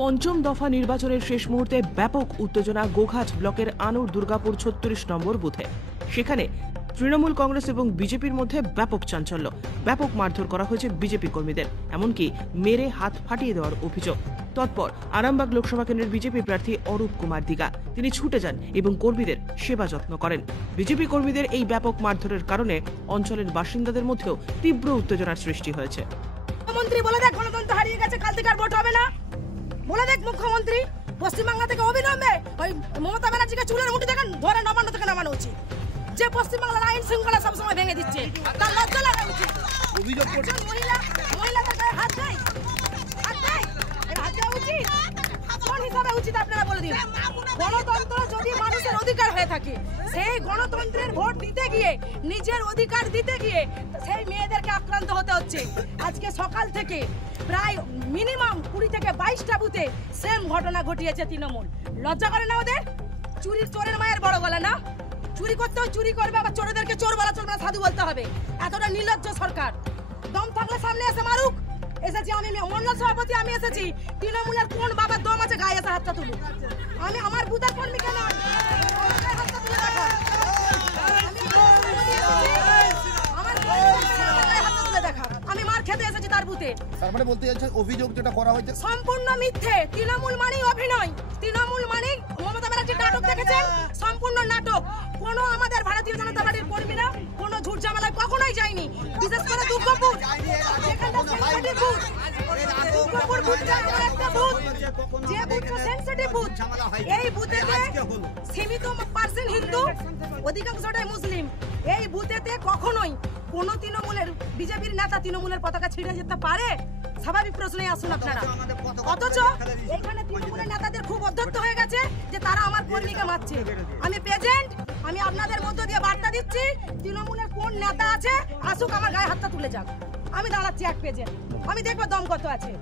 পঞ্চম দফা নির্বাচনের শেষ মুহূর্তে ব্যাপক উত্তেজনা গোঘাট ব্লকের আনুর দুর্গাপুর ৩৬ নম্বর বুথে। সেখানে তৃণমূল কংগ্রেস এবং বিজেপির মধ্যে ব্যাপক চাঞ্চল্য, ব্যাপক মারধর করা হয়েছে বিজেপি কর্মীদের, এমনকি মেরে হাত ফাটিয়ে দেওয়ার অভিযোগ। তৎপর আরামবাগ লোকসভা কেন্দ্রের বিজেপি প্রার্থী অরূপ কুমার দিঘা, তিনি ছুটে যান এবং কর্মীদের সেবা যত্ন করেন। বিজেপি কর্মীদের এই ব্যাপক মারধরের কারণে অঞ্চলের বাসিন্দাদের মধ্যেও তীব্র উত্তেজনার সৃষ্টি হয়েছে। মুখ্যমন্ত্রী বলে দেখ গণতন্ত্র হারিয়ে গেছে, কাল থেকে আর ভোট হবে না। বলে দেখ মুখ্যমন্ত্রী, পশ্চিমবাংলা থেকে অবিলম্বে ওই মমতা ব্যানার্জিকে চুলের মুঠি থেকে ধরে নবান্ন থেকে নামানো উচিত। যে পশ্চিমবাংলার আইন শৃঙ্খলা সবসময় ভেঙে দিচ্ছে, তার লজ্জা লাগা উচিত। অভিযোগ করছেন মহিলাদের গায়ে হাত দেয়, হাত দেওয়া উচিত। কোন হিসাবে উচিত আপনারা বলে দিন। গণতন্ত্র যদি মানুষের অধিকার হয়ে থাকে, সেই গণতন্ত্রের ভোট দিতে গিয়ে, নিজের অধিকার দিতে গিয়ে সেই মেয়েদেরকে আক্রান্ত হতে হচ্ছে। আজকে সকাল থেকে প্রায় মিনিমাম 20 থেকে 22টা বুথে সেম ঘটনা ঘটিয়েছে তৃণমূল। লজ্জা করে না ওদের? চোরের মায়ের বড় গলা না? চুরি করতে চুরি করবে, আবার চোরদেরকে চোর বলা চলবে না, সাধু বলতে হবে। এতটা নির্লজ্জ সরকার। দম থাকলে সামনে এসে মারুক। এসেছি আমি মন্ডল সভাপতি, আমি এসেছি। তৃণমূলের কোন বাবার দম আছে গায়ে এসে হাতটা তুলুক। আমি আমার বুথের কর্মী কেন হাতটা তুলে দেখা, আমি মার খেতে এসেছি তার বুথে। তার মানে বলতে যাচ্ছে অভিযোগ যেটা করা হয়েছে সম্পূর্ণ মিথ্যে। তৃণমূল মানেই অভিনয়, তৃণমূল মানেই মমতা ব্যানার্জি নাটক দেখেছেন, সম্পূর্ণ নাটক। কোনো আমাদের ভারতীয় জনতা পার্টির কর্মীরা কোনো ঝুট ঝামেলায় কখনোই যায়নি। বিশেষ করে দুর্গাপুর, এই বুথেতে সীমিত পার্সেন্ট হিন্দু, অধিকাংশটাই মুসলিম। এই বুথেতে কখনোই কোন তৃণমূলের বিজেপির নেতা তৃণমূলের পতাকা ছিঁড়ে যেতে পারে? স্বাভাবিক প্রশ্নে আসুন আপনারা। অথচ এখানে তৃণমূলের নেতাদের খুব অধ্যত্ত হয়ে গেছে যে তারা আমার কর্মীকে মারছে। আমি প্রেজেন্ট, আমি আপনাদের মধ্য দিয়ে বার্তা দিচ্ছি, তৃণমূলের কোন নেতা আছে আসুক, আমার গায়ে হাতটা তুলে যাক। আমি দাঁড়াচ্ছি এক পেজে, আমি দেখবো দম কত আছে।